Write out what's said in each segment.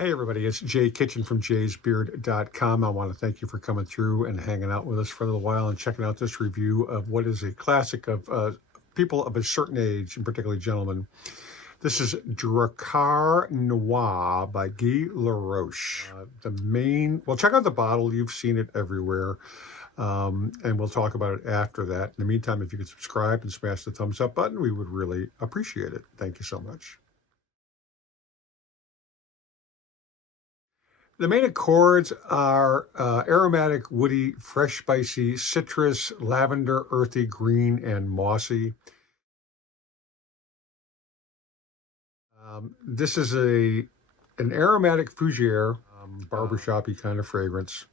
Hey everybody, it's Jay Kitchen from jaysbeard.com. I want to thank you for coming through and hanging out with us for a little while and checking out this review of what is a classic of people of a certain age, and particularly gentlemen. This is Drakkar Noir by Guy Laroche. Well, check out the bottle. You've seen it everywhere. And we'll talk about it after that. In the meantime, if you could subscribe and smash the thumbs up button, we would really appreciate it. Thank you so much. The main accords are aromatic, woody, fresh, spicy, citrus, lavender, earthy, green, and mossy. This is an aromatic fougere, barbershop-y kind of fragrance.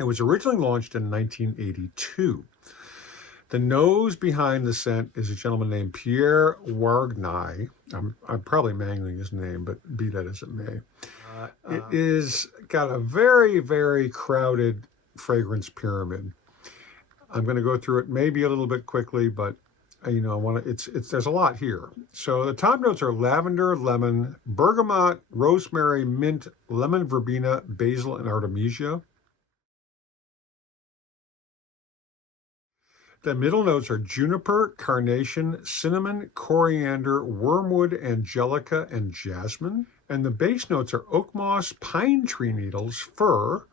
It was originally launched in 1982. The nose behind the scent is a gentleman named Pierre Wargnye. I'm probably mangling his name, but be that as it may. It is got a very, very crowded fragrance pyramid. I'm going to go through it maybe a little bit quickly, but you know, I want to. There's a lot here. So the top notes are lavender, lemon, bergamot, rosemary, mint, lemon verbena, basil and artemisia. The middle notes are juniper, carnation, cinnamon, coriander, wormwood, angelica, and jasmine. And the base notes are oakmoss, pine tree needles, fir,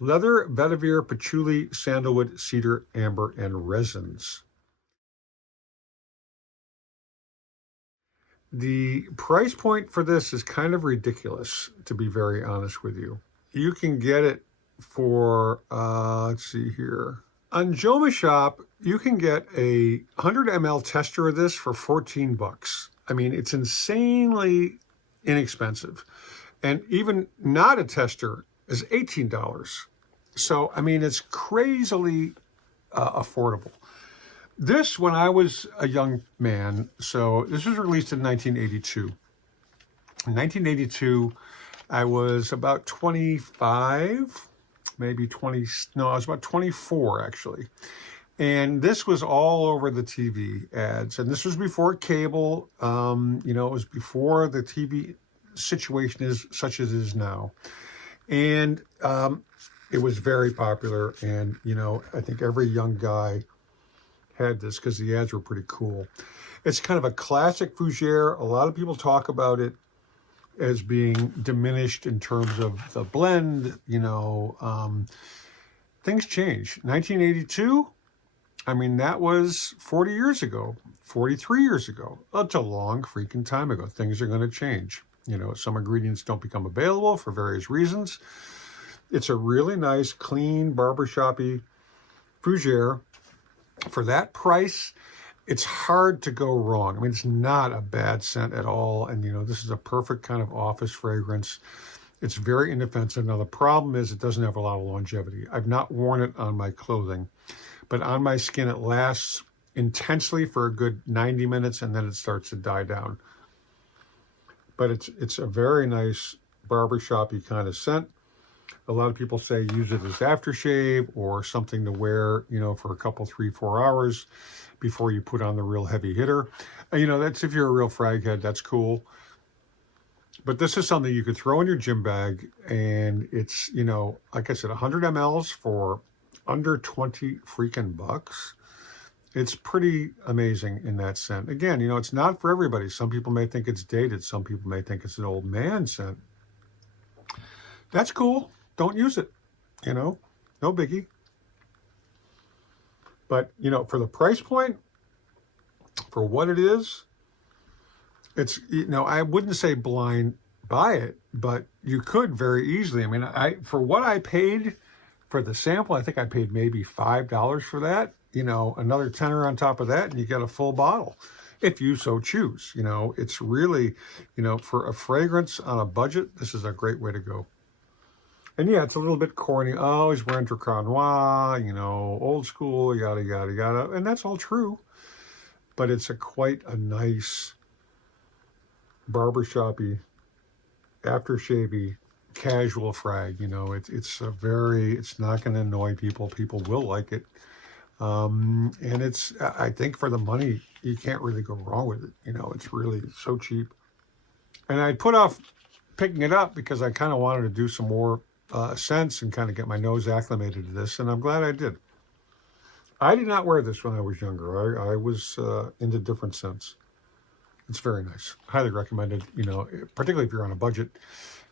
leather, vetiver, patchouli, sandalwood, cedar, amber, and resins. The price point for this is kind of ridiculous, to be very honest with you. You can get it for, let's see here. On Joma Shop, you can get a 100 ml tester of this for 14 bucks. I mean, it's insanely inexpensive. And even not a tester is $18. So, I mean, it's crazily affordable. This, when I was a young man, so this was released in 1982. In 1982, I was about 25, maybe 20, no, I was about 24 actually. And this was all over the TV ads. And this was before cable, you know, it was before the TV situation is such as it is now. And it was very popular. And, you know, I think every young guy had this because the ads were pretty cool. It's kind of a classic fougere. A lot of people talk about it as being diminished in terms of the blend, you know. Things change. 1982, I mean, that was 40 years ago, 43 years ago. That's a long freaking time ago. Things are going to change. You know, some ingredients don't become available for various reasons. It's a really nice, clean, barbershop-y fougere. For that price, it's hard to go wrong. I mean, it's not a bad scent at all. And, you know, this is a perfect kind of office fragrance. It's very inoffensive. Now, the problem is it doesn't have a lot of longevity. I've not worn it on my clothing, but on my skin, it lasts intensely for a good 90 minutes, and then it starts to die down. But it's a very nice barbershop-y kind of scent. A lot of people say use it as aftershave or something to wear, you know, for a couple, 3-4 hours before you put on the real heavy hitter. And, you know, that's if you're a real frag head, that's cool. But this is something you could throw in your gym bag, and it's, you know, like I said, 100 mLs for under 20 freaking bucks. It's pretty amazing in that scent. Again, you know, it's not for everybody. Some people may think it's dated. Some people may think it's an old man scent. That's cool. Don't use it, you know, no biggie. But, you know, for the price point, for what it is, it's, you know, I wouldn't say blind buy it, but you could very easily. I mean, for what I paid for the sample, I think I paid maybe $5 for that, you know, another tenner on top of that, and you get a full bottle if you so choose. You know, it's really, you know, for a fragrance on a budget, this is a great way to go. And yeah, it's a little bit corny. Oh, he's wearing Drakkar Noir, you know, old school, yada, yada, yada. And that's all true. But it's quite a nice barbershop-y, aftershave-y, casual frag. You know, it's not going to annoy people. People will like it. And I think for the money, you can't really go wrong with it. You know, it's really so cheap. And I put off picking it up because I kind of wanted to do some more scents and kind of get my nose acclimated to this, and I'm glad I did. I did not wear this when I was younger. I was into different scents. It's very nice. Highly recommended, you know, particularly if you're on a budget,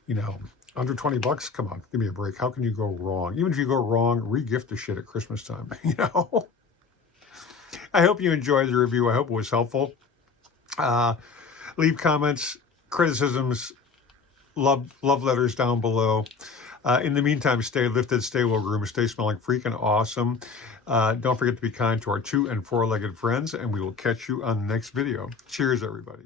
you know, under 20 bucks. Come on, give me a break. How can you go wrong? Even if you go wrong, re-gift the shit at Christmas time, you know? I hope you enjoyed the review. I hope it was helpful. Leave comments, criticisms, love letters down below. In the meantime, stay lifted, stay well groomed, stay smelling freaking awesome. Don't forget to be kind to our 2- and 4-legged friends, and we will catch you on the next video. Cheers, everybody.